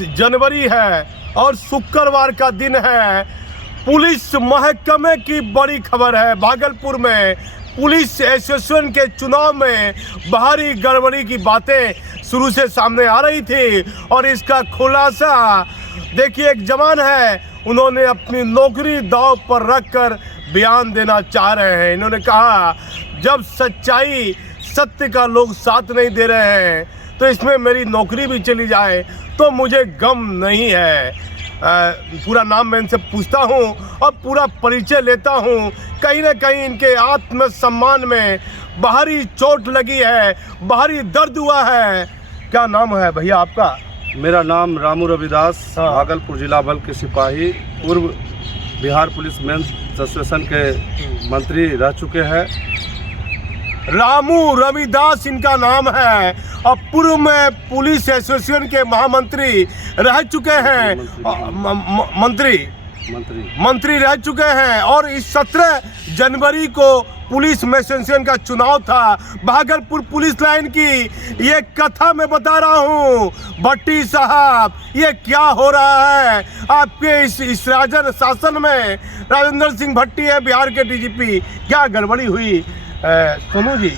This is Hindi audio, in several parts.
जनवरी है और शुक्रवार का दिन है। पुलिस महकमे की बड़ी खबर है। भागलपुर में पुलिस एसोसिएशन के चुनाव में बाहरी गड़बड़ी की बातें शुरू से सामने आ रही थी और इसका खुलासा देखिए, एक जवान है, उन्होंने अपनी नौकरी दांव पर रखकर बयान देना चाह रहे हैं। इन्होंने कहा, जब सच्चाई सत्य का लोग साथ नहीं दे रहे हैं तो इसमें मेरी नौकरी भी चली जाए तो मुझे गम नहीं है। पूरा नाम मैं इनसे पूछता हूँ और पूरा परिचय लेता हूँ। कहीं ना कहीं इनके आत्मसम्मान में बाहरी चोट लगी है, बाहरी दर्द हुआ है। क्या नाम है भैया आपका? मेरा नाम रामू रविदास, भागलपुर जिला बल के सिपाही, पूर्व बिहार पुलिस मेंस एसोसिएशन के मंत्री रह चुके हैं। रामू रविदास इनका नाम है और पूर्व में पुलिस एसोसिएशन के महामंत्री रह चुके हैं। मंत्री रह चुके हैं और इस 17 जनवरी को पुलिस एसोसिएशन का चुनाव था। भागलपुर पुलिस लाइन की ये कथा मैं बता रहा हूँ। भट्टी साहब, ये क्या हो रहा है आपके इस राजन शासन में? राजेंद्र सिंह भट्टी है बिहार के डीजीपी, क्या गड़बड़ी हुई सोनू जी?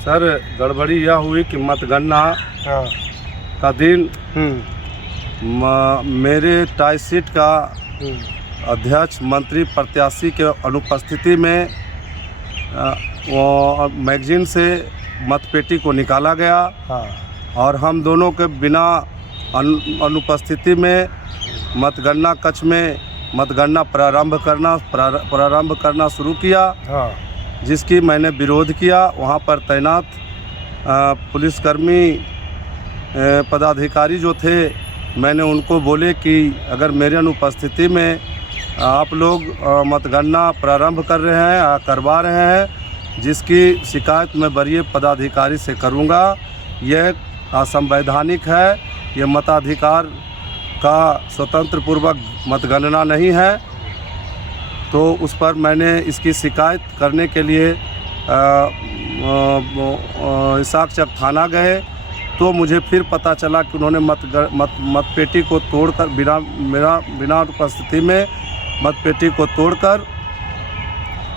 सर, गड़बड़ी यह हुई कि मतगणना का दिन मेरे टाई सीट का अध्यक्ष मंत्री प्रत्याशी के अनुपस्थिति में वो मैगजीन से मतपेटी को निकाला गया और हम दोनों के बिना अनुपस्थिति में मतगणना कक्ष में मतगणना प्रारंभ करना शुरू किया, जिसकी मैंने विरोध किया। वहाँ पर तैनात पुलिसकर्मी पदाधिकारी जो थे, मैंने उनको बोले कि अगर मेरे अनुपस्थिति में आप लोग मतगणना प्रारंभ कर रहे हैं, करवा रहे हैं, जिसकी शिकायत मैं वरीय पदाधिकारी से करूंगा। यह असंवैधानिक है, यह मताधिकार का स्वतंत्र पूर्वक मतगणना नहीं है। तो उस पर मैंने इसकी शिकायत करने के लिए इसाकचक थाना गए तो मुझे फिर पता चला कि उन्होंने मतपेटी को तोड़कर बिना उपस्थिति में मतपेटी को तोड़कर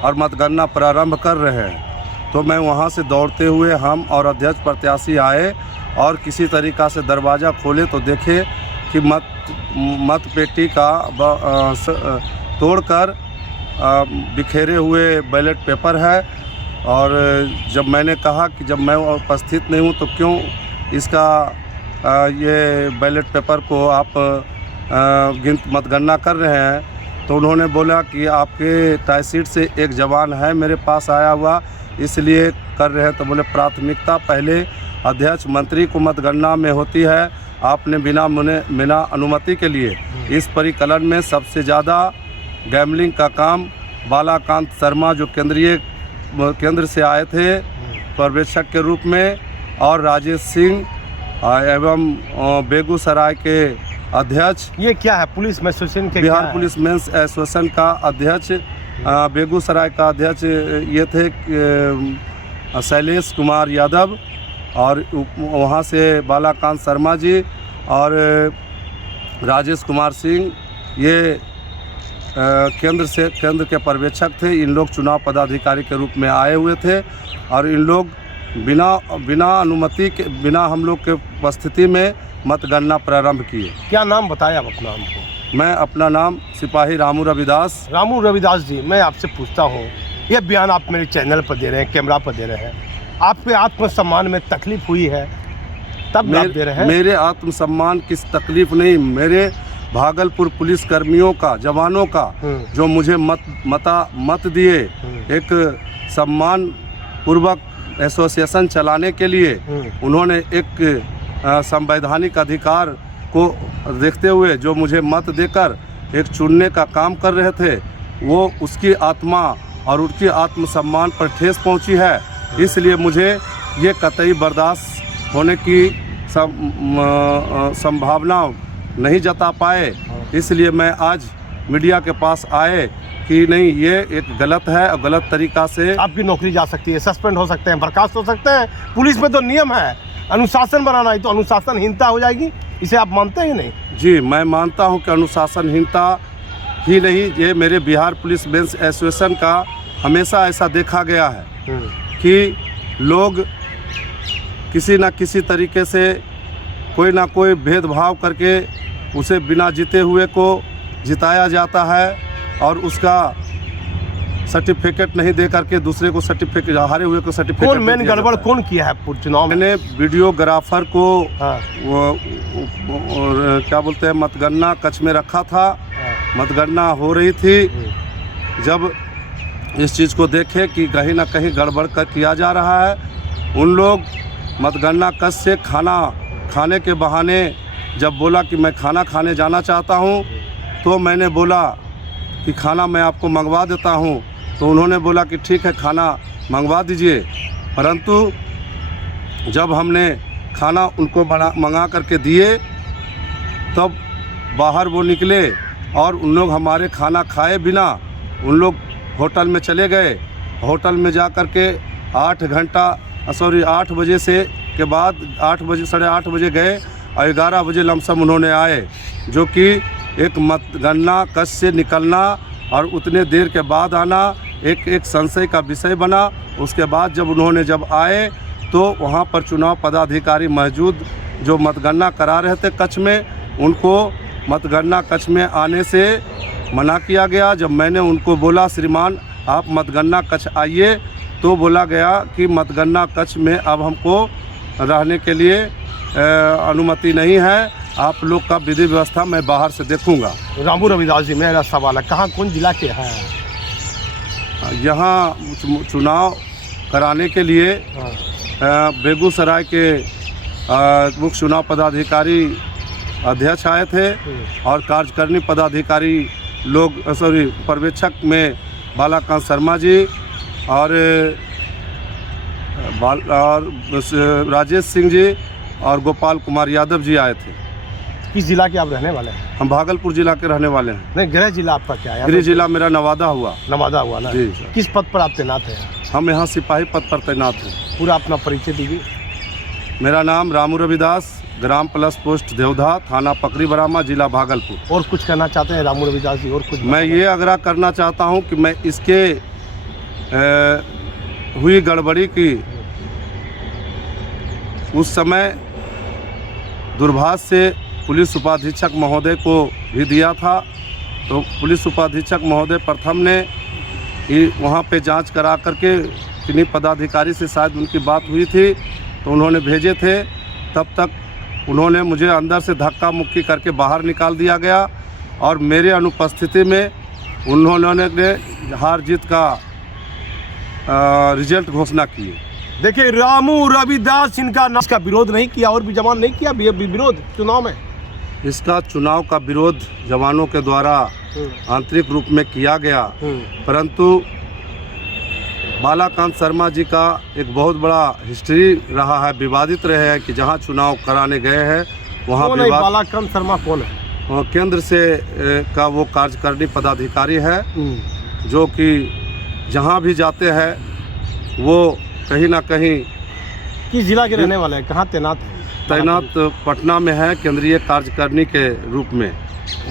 और मतगणना प्रारंभ कर रहे हैं। तो मैं वहां से दौड़ते हुए हम और अध्यक्ष प्रत्याशी आए और किसी तरीक़ा से दरवाज़ा खोले तो देखे कि मतपेटी का तोड़कर बिखेरे हुए बैलेट पेपर है। और जब मैंने कहा कि जब मैं उपस्थित नहीं हूं तो क्यों इसका ये बैलेट पेपर को आप मतगणना कर रहे हैं, तो उन्होंने बोला कि आपके टाई सीट से एक जवान है मेरे पास आया हुआ, इसलिए कर रहे हैं। तो बोले, प्राथमिकता पहले अध्यक्ष मंत्री को मतगणना में होती है। आपने बिना अनुमति के लिए इस परिकलन में सबसे ज़्यादा गैमलिंग का काम बालाकांत शर्मा, जो केंद्र से आए थे पर्यवेक्षक के रूप में, और राजेश सिंह एवं बेगूसराय के अध्यक्ष। ये क्या है? पुलिस एसोसिएशन के बिहार पुलिस मेंस एसोसिएशन का अध्यक्ष, बेगूसराय का अध्यक्ष ये थे शैलेश कुमार यादव, और वहाँ से बालाकांत शर्मा जी और राजेश कुमार सिंह, ये केंद्र के पर्यवेक्षक थे। इन लोग चुनाव पदाधिकारी के रूप में आए हुए थे और इन लोग बिना अनुमति के, बिना हम लोग के उपस्थिति में मतगणना प्रारंभ किए। क्या नाम बताया आप अपना हमको? मैं अपना नाम सिपाही रामू रविदास। रामू रविदास जी, मैं आपसे पूछता हूँ, ये बयान आप मेरे चैनल पर दे रहे हैं, कैमरा पर दे रहे हैं, आपके आत्मसम्मान में तकलीफ हुई है तब आप दे रहे हैं? मेरे आत्मसम्मान किस तकलीफ नहीं, मेरे भागलपुर पुलिस कर्मियों का, जवानों का, जो मुझे मत दिए, एक सम्मान पूर्वक एसोसिएशन चलाने के लिए उन्होंने एक संवैधानिक अधिकार को देखते हुए जो मुझे मत देकर एक चुनने का काम कर रहे थे, वो उसकी आत्मा और उनकी आत्मसम्मान पर ठेस पहुंची है। इसलिए मुझे ये कतई बर्दाश्त होने की संभावना नहीं जता पाए, इसलिए मैं आज मीडिया के पास आए कि नहीं, ये एक गलत है और गलत तरीका से आपकी नौकरी जा सकती है, सस्पेंड हो सकते हैं, बर्खास्त हो सकते हैं। पुलिस में तो नियम है अनुशासन बनाना, ही तो अनुशासनहीनता हो जाएगी। इसे आप मानते हैं नहीं? जी, मैं मानता हूं कि अनुशासनहीनता ही नहीं, ये मेरे बिहार पुलिस मेंस एसोसिएशन का हमेशा ऐसा देखा गया है कि लोग किसी न किसी तरीके से कोई ना कोई भेदभाव करके उसे बिना जीते हुए को जिताया जाता है और उसका सर्टिफिकेट नहीं दे करके दूसरे को सर्टिफिकेट, हारे हुए को सर्टिफिकेट। कौन मेन गड़बड़ कौन किया है पूरे चुनाव में? मैंने वीडियोग्राफर को हाँ। क्या बोलते हैं मतगणना कक्ष में रखा था। मतगणना हो रही थी, जब इस चीज़ को देखे कि कहीं ना कहीं गड़बड़ कर किया जा रहा है, उन लोग मतगणना कक्ष से खाना खाने के बहाने जब बोला कि मैं खाना खाने जाना चाहता हूं, तो मैंने बोला कि खाना मैं आपको मंगवा देता हूं, तो उन्होंने बोला कि ठीक है खाना मंगवा दीजिए। परंतु जब हमने खाना उनको मंगा करके दिए, तब बाहर वो निकले और उन लोग हमारे खाना खाए बिना उन लोग होटल में चले गए। होटल में जा कर के 8 बजे से के बाद 8 बजे 8:30 बजे गए और 11 बजे लमसम उन्होंने आए, जो कि एक मतगणना कक्ष से निकलना और उतने देर के बाद आना एक संशय का विषय बना। उसके बाद जब आए तो वहाँ पर चुनाव पदाधिकारी मौजूद जो मतगणना करा रहे थे कक्ष में, उनको मतगणना कक्ष में आने से मना किया गया। जब मैंने उनको बोला श्रीमान आप मतगणना कक्ष आइए, तो बोला गया कि मतगणना कक्ष में अब हमको रहने के लिए अनुमति नहीं है, आप लोग का विधि व्यवस्था मैं बाहर से देखूंगा। रामू रविदास जी, मेरा सवाल है, कहाँ कौन जिला के हैं? यहाँ चुनाव कराने के लिए बेगूसराय के मुख्य चुनाव पदाधिकारी अध्यक्ष आए थे और कार्यकारिणी पदाधिकारी लोग पर्यवेक्षक में बालाकांत शर्मा जी और राजेश सिंह जी और गोपाल कुमार यादव जी आए थे। किस जिला के आप रहने वाले हैं? हम भागलपुर जिला के रहने वाले हैं। नहीं, गृह जिला आपका क्या है? गृह जिला मेरा नवादा हुआ। नवादा हुआ ना जी। किस पद पर आप तैनात हैं? हम यहाँ सिपाही पद पर तैनात हैं। पूरा अपना परिचय दीजिए। मेरा नाम Ramu Ravidas, gram plus post Devdha, थाना पकड़ी बरामा, जिला भागलपुर। और कुछ कहना चाहते हैं रामू रविदास जी? और कुछ मैं ये आग्रह करना चाहता हूँ कि मैं इसके हुई गड़बड़ी की उस समय दूरभाष से पुलिस उपाधीक्षक महोदय को भी दिया था। तो पुलिस उपाधीक्षक महोदय प्रथम ने वहाँ पे जांच करा करके किन्हीं पदाधिकारी से शायद उनकी बात हुई थी, तो उन्होंने भेजे थे। तब तक उन्होंने मुझे अंदर से धक्का मुक्की करके बाहर निकाल दिया गया और मेरे अनुपस्थिति में उन्होंने हार जीत का रिजल्ट घोषणा किए। देखिए, रामू रविदास इसका विरोध नहीं किया और भी जवान नहीं किया विरोध चुनाव में? इसका चुनाव का विरोध जवानों के द्वारा आंतरिक रूप में किया गया, परंतु बालाकांत शर्मा जी का एक बहुत बड़ा हिस्ट्री रहा है, विवादित रहे हैं कि जहां चुनाव कराने गए हैं वहां विवाद। बालाकांत शर्मा कौन है? केंद्र से का वो कार्यकारिणी पदाधिकारी है, जो कि जहां भी जाते हैं वो कहीं ना कहीं। किस जिला के रहने वाले हैं? कहाँ तैनात है? तैनात पटना में है, केंद्रीय कार्यकारिणी के रूप में।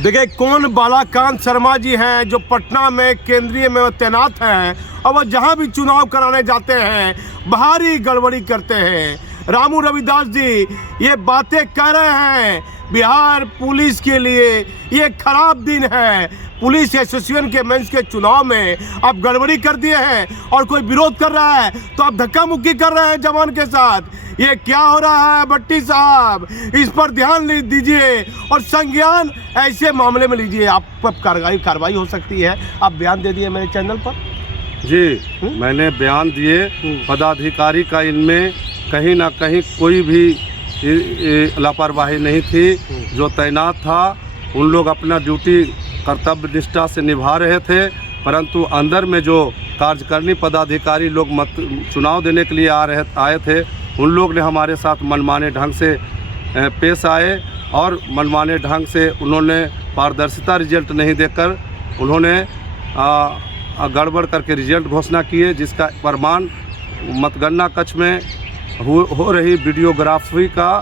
देखिए, कौन बालाकांत शर्मा जी हैं जो पटना में केंद्रीय में तैनात हैं और वह जहां भी चुनाव कराने जाते हैं भारी गड़बड़ी करते हैं। रामू रविदास जी ये बातें कर रहे हैं, बिहार पुलिस के लिए ये खराब दिन है। पुलिस एसोसिएशन के मेंस के चुनाव में आप गड़बड़ी कर दिए हैं और कोई विरोध कर रहा है तो आप धक्का मुक्की कर रहे हैं जवान के साथ। ये क्या हो रहा है भट्टी साहब? इस पर ध्यान दीजिए और संज्ञान ऐसे मामले में लीजिए। आप पर कार्रवाई हो सकती है। आप बयान दे दिए मेरे चैनल पर। जी, मैंने बयान दिए। पदाधिकारी का इनमें कहीं ना कहीं कोई भी लापरवाही नहीं थी। जो तैनात था उन लोग अपना ड्यूटी कर्तव्य निष्ठा से निभा रहे थे, परंतु अंदर में जो कार्यकारिणी पदाधिकारी लोग चुनाव देने के लिए आए थे, उन लोग ने हमारे साथ मनमाने ढंग से पेश आए और मनमाने ढंग से उन्होंने पारदर्शिता रिजल्ट नहीं देकर उन्होंने गड़बड़ करके रिजल्ट घोषणा किए, जिसका प्रमाण मतगणना कक्ष में हो रही वीडियोग्राफी का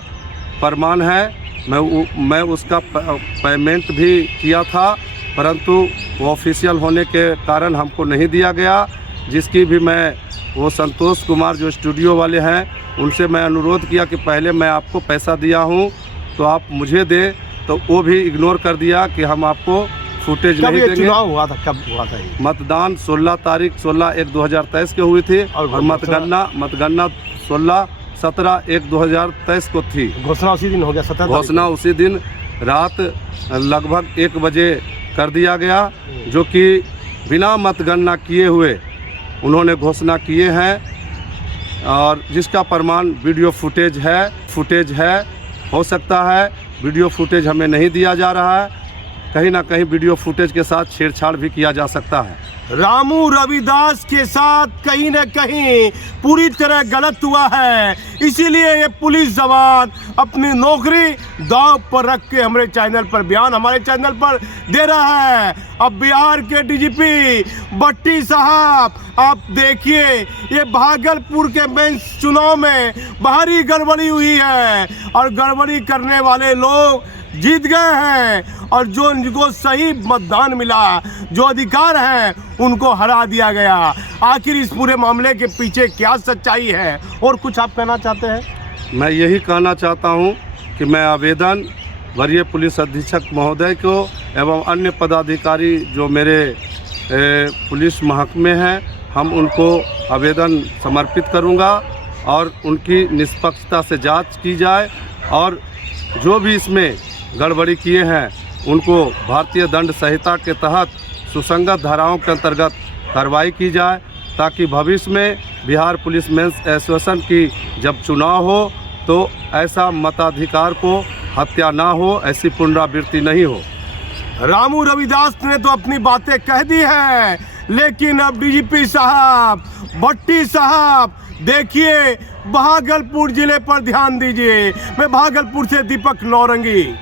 प्रमाण है। मैं उसका पेमेंट भी किया था, परंतु वो ऑफिशियल होने के कारण हमको नहीं दिया गया, जिसकी भी मैं वो संतोष कुमार जो स्टूडियो वाले हैं उनसे मैं अनुरोध किया कि पहले मैं आपको पैसा दिया हूँ तो आप मुझे दे, तो वो भी इग्नोर कर दिया कि हम आपको फुटेज नहीं देंगे। चुनाव हुआ था, कब हुआ था ये? मतदान 16/1/2023 के हुई थी और मतगणना 16/17/1/2023 को थी। घोषणा उसी दिन हो गया, 17 घोषणा उसी दिन रात लगभग 1 बजे कर दिया गया, जो कि बिना मतगणना किए हुए उन्होंने घोषणा किए हैं और जिसका प्रमाण वीडियो फुटेज है। हो सकता है वीडियो फुटेज हमें नहीं दिया जा रहा है, कहीं ना कहीं वीडियो फुटेज के साथ छेड़छाड़ भी किया जा सकता है। रामू रविदास के साथ कहीं न कहीं पूरी तरह गलत हुआ है, इसीलिए ये पुलिस जवान अपनी नौकरी दांव पर रख के हमारे चैनल पर दे रहा है। अब बिहार के डीजीपी भट्टी साहब, आप देखिए ये भागलपुर के मेंस चुनाव में भारी गड़बड़ी हुई है और गड़बड़ी करने वाले लोग जीत गए हैं और जो इनको सही मतदान मिला, जो अधिकार है, उनको हरा दिया गया। आखिर इस पूरे मामले के पीछे क्या सच्चाई है और कुछ आप कहना चाहते हैं? मैं यही कहना चाहता हूं कि मैं आवेदन वरीय पुलिस अधीक्षक महोदय को एवं अन्य पदाधिकारी जो मेरे पुलिस महकमे हैं, हम उनको आवेदन समर्पित करूंगा और उनकी निष्पक्षता से जांच की जाए और जो भी इसमें गड़बड़ी किए हैं उनको भारतीय दंड संहिता के तहत सुसंगत धाराओं के अंतर्गत कार्रवाई की जाए, ताकि भविष्य में बिहार पुलिस मेंस एसोसिएशन की जब चुनाव हो तो ऐसा मताधिकार को हत्या ना हो, ऐसी पुनरावृत्ति नहीं हो। रामू रविदास ने तो अपनी बातें कह दी है, लेकिन अब डीजीपी साहब, भट्टी साहब, देखिए भागलपुर जिले पर ध्यान दीजिए। मैं भागलपुर से दीपक नौरंगी।